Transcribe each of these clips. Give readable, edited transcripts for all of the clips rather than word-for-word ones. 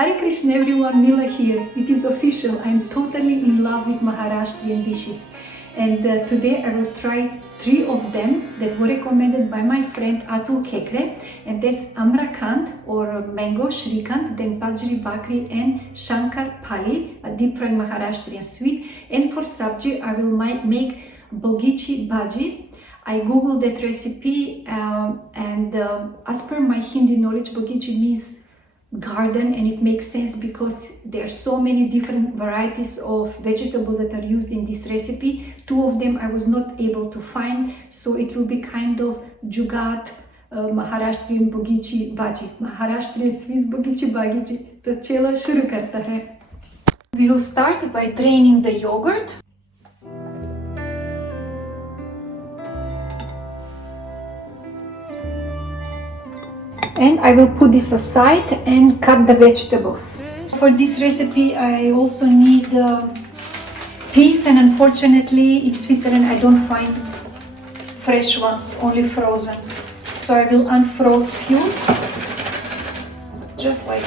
Hare Krishna everyone, Mila here. It is official. I'm totally in love with Maharashtrian dishes. And today I will try 3 of them that were recommended by my friend Atul Kekre. And that's Aamrakand or mango Shrikand, then Bajri Bhakri and Shankarpali, a deep fried Maharashtrian sweet. And for sabji I will make Bhogichi Bhaji. I googled that recipe and as per my Hindi knowledge, Bhogichi means garden, and it makes sense because there are so many different varieties of vegetables that are used in this recipe. 2 of them I was not able to find, so it will be kind of Jugaad Maharashtrian Bhogichi Bhaji, Maharashtrian Swiss Bhogichi Bhaji. तो चलो शुरू करता है. We will start by draining the yogurt. And I will put this aside and cut the vegetables. For this recipe I also need peas, and unfortunately in Switzerland I don't find fresh ones, only frozen. So I will unfroze few, just like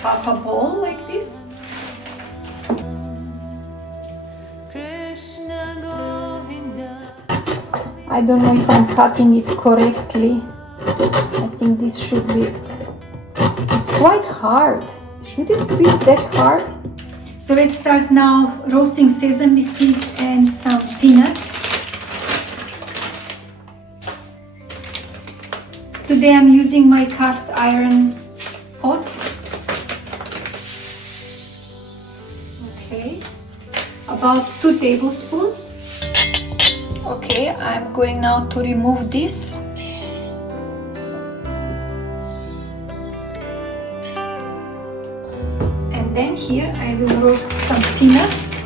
half a bowl like this. I don't know if I'm cutting it correctly. I think this should be, it's quite hard. Should it be that hard? So let's start now roasting sesame seeds and some peanuts. Today I'm using my cast iron pot. Okay, about 2 tablespoons. Okay, I'm going now to remove this. Then here I will roast some peanuts.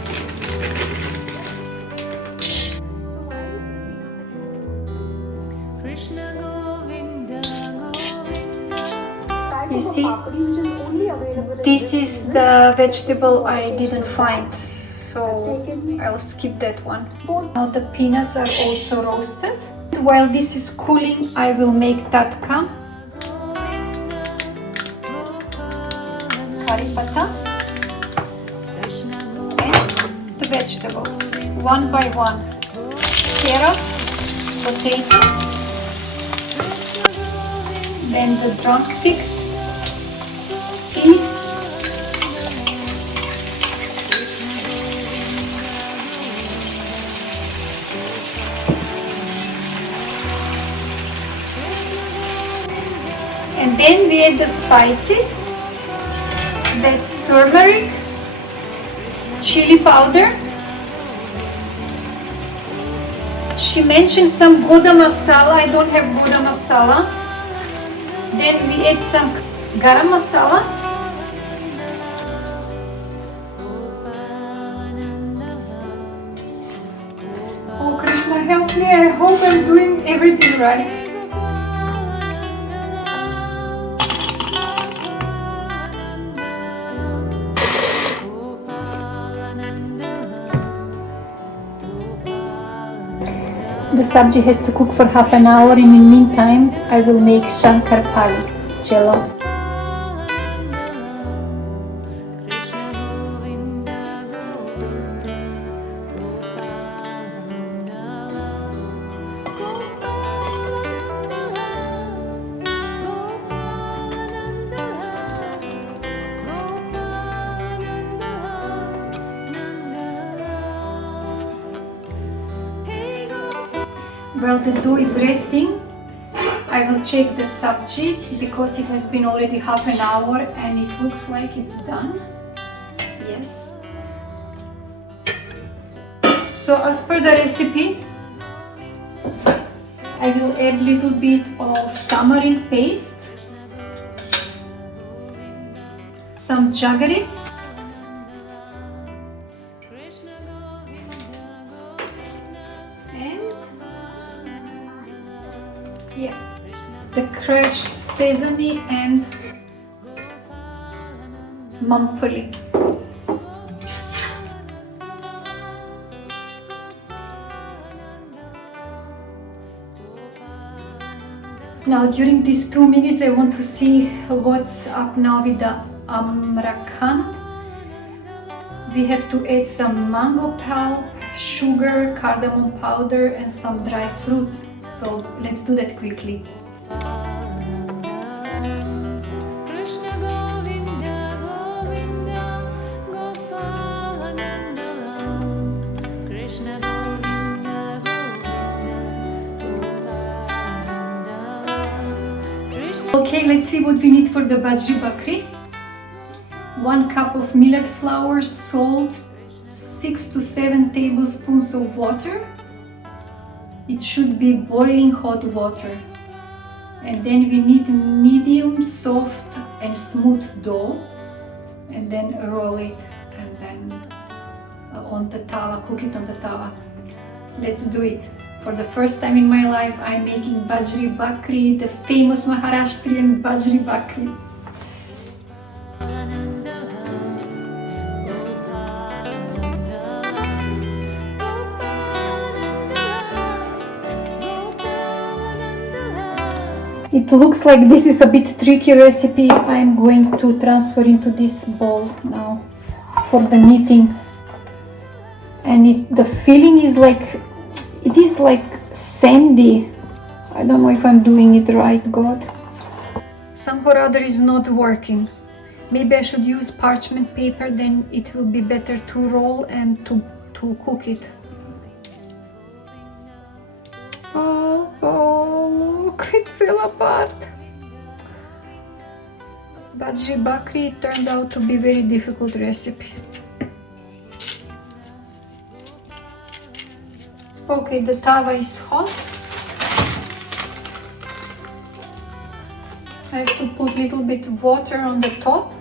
You see, this is the vegetable I didn't find, so I'll skip that one. Now the peanuts are also roasted. While this is cooling, I will make tatka, curry pata, vegetables, one by one. Carrots, potatoes, then the drumsticks, peas, and then we add the spices. That's turmeric, chili powder. She mentioned some Goda masala. I don't have Goda masala. Then we add some garam masala. Oh Krishna, help me. I hope I'm doing everything right. The sabji has to cook for half an hour, and in the meantime I will make Shankarpali. Chalo. While the dough is resting, I will check the sabji because it has been already half an hour and it looks like it's done. Yes. So as per the recipe, I will add a little bit of tamarind paste, some jaggery, the crushed sesame and mumfuli. Now during these 2 minutes I want to see what's up now with the Aamrakand. We have to add some mango pulp, sugar, cardamom powder and some dry fruits. So let's do that quickly. Okay, let's see what we need for the Bajri Bhakri. 1 cup of millet flour, salt, 6 to 7 tablespoons of water. It should be boiling hot water. And then we need medium, soft and smooth dough. And then roll it and then on the tawa, cook it on the tawa. Let's do it. For the first time in my life, I'm making Bajri Bhakri, the famous Maharashtrian Bajri Bhakri. It looks like this is a bit tricky recipe. I'm going to transfer into this bowl now for the kneading. And the feeling is like, it is like sandy. I don't know if I'm doing it right, God. Somehow or other is not working. Maybe I should use parchment paper, then it will be better to roll and to cook it. Oh, look, it fell apart. Bajri Bhakri turned out to be a very difficult recipe. Okay, the tawa is hot. I have to put a little bit of water on the top.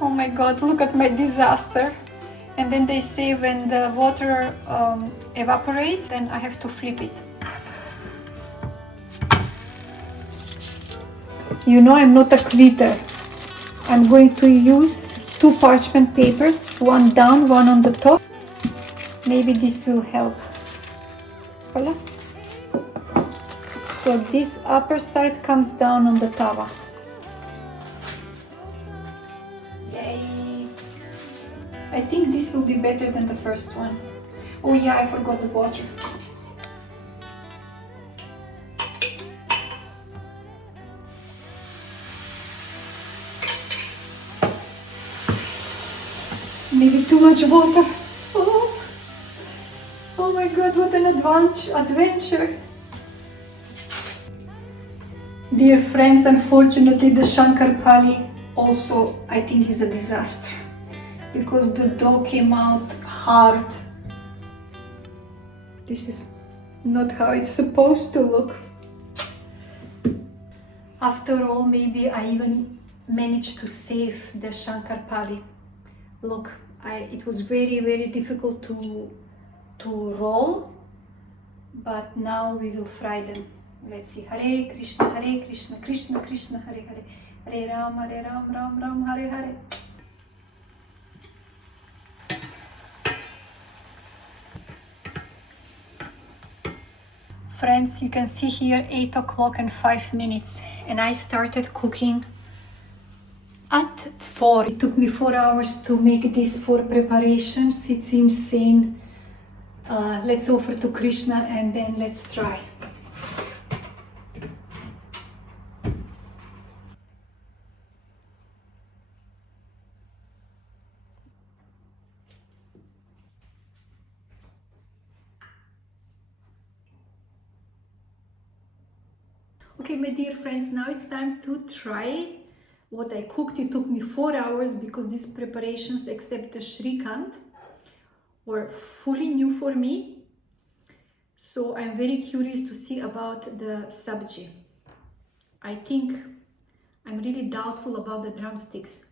Oh my God, look at my disaster. And then they say when the water evaporates, then I have to flip it. You know I'm not a quitter. I'm going to use 2 parchment papers, one down, one on the top. Maybe this will help. Voila. So this upper side comes down on the tawa. Yay! I think this will be better than the first one. Oh yeah, I forgot the water. Maybe too much water. Oh my God, what an adventure. Dear friends, unfortunately the Shankarpali also I think is a disaster because the dough came out hard. This is not how it's supposed to look. After all, maybe I even managed to save the Shankarpali. Look, it was very difficult to roll, but now we will fry them. Let's see. Hare Krishna, Krishna Krishna, Hare Hare, Hare Ram, Ram Ram, Hare Hare. Friends, you can see here 8 o'clock and 5 minutes, and I started cooking at 4. It took me 4 hours to make these 4 preparations. It's insane. Let's offer to Krishna and then let's try. Okay, my dear friends, now it's time to try what I cooked. It took me 4 hours because these preparations, except the Shrikant, were fully new for me. So I'm very curious to see about the sabji. I think I'm really doubtful about the drumsticks.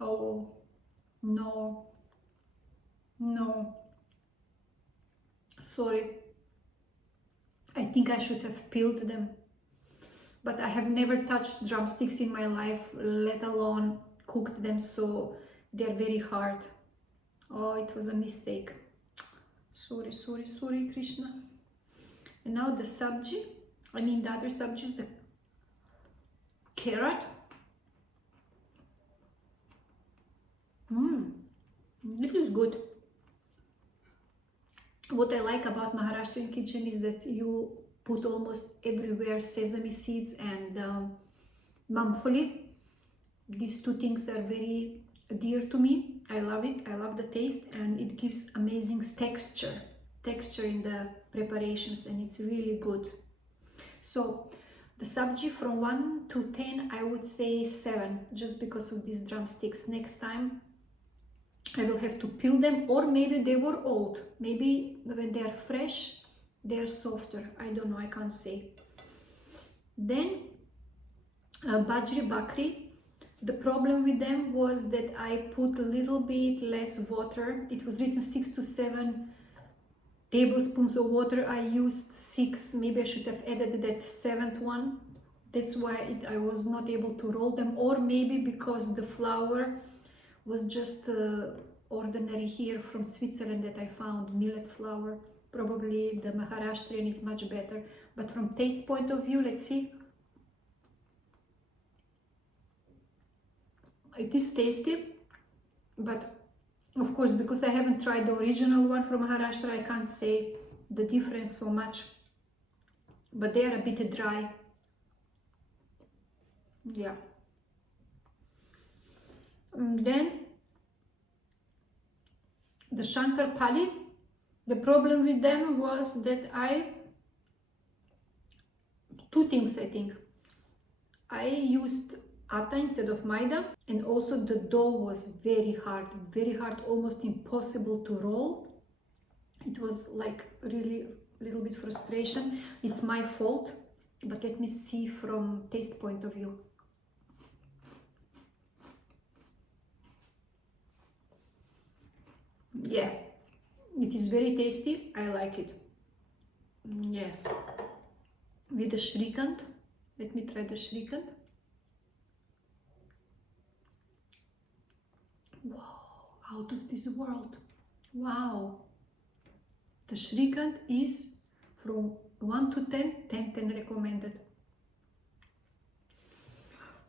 Oh, no. Sorry. I think I should have peeled them. But I have never touched drumsticks in my life, let alone cooked them, so they're very hard. Oh, it was a mistake. Sorry, Krishna. And now the sabji. I mean, the other subjects, the carrot. This is good. What I like about Maharashtrian kitchen is that you put almost everywhere sesame seeds and mumfuli. These two things are very dear to me. I love it. I love the taste, and it gives amazing texture in the preparations, and it's really good. So the sabji from 1 to 10, I would say 7, just because of these drumsticks. Next time I will have to peel them, or maybe they were old. Maybe when they are fresh, they are softer. I don't know, I can't say. Then Bajri Bhakri. The problem with them was that I put a little bit less water. It was written 6 to 7 tablespoons of water. I used 6. Maybe I should have added that 7th one. That's why I was not able to roll them, or maybe because the flour was just ordinary here from Switzerland that I found, millet flour. Probably the Maharashtrian is much better, but from taste point of view, let's see. It is tasty, but of course, because I haven't tried the original one from Maharashtra, I can't say the difference so much, but they are a bit dry. Yeah. And then the Shankarpali, the problem with them was that two things I think. I used atta instead of maida, and also the dough was very hard, almost impossible to roll. It was like really a little bit frustration. It's my fault, but let me see from taste point of view. Yeah, it is very tasty. I like it. Yes. With the Shrikant. Let me try the Shrikant. Wow, out of this world. Wow. The Shrikant is from 1 to 10, 10 recommended.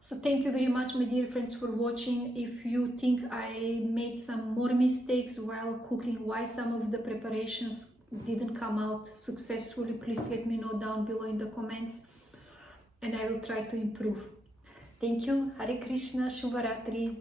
So thank you very much, my dear friends, for watching. If you think I made some more mistakes while cooking, why some of the preparations didn't come out successfully, please let me know down below in the comments, and I will try to improve. Thank you. Hare Krishna. Shubha Ratri.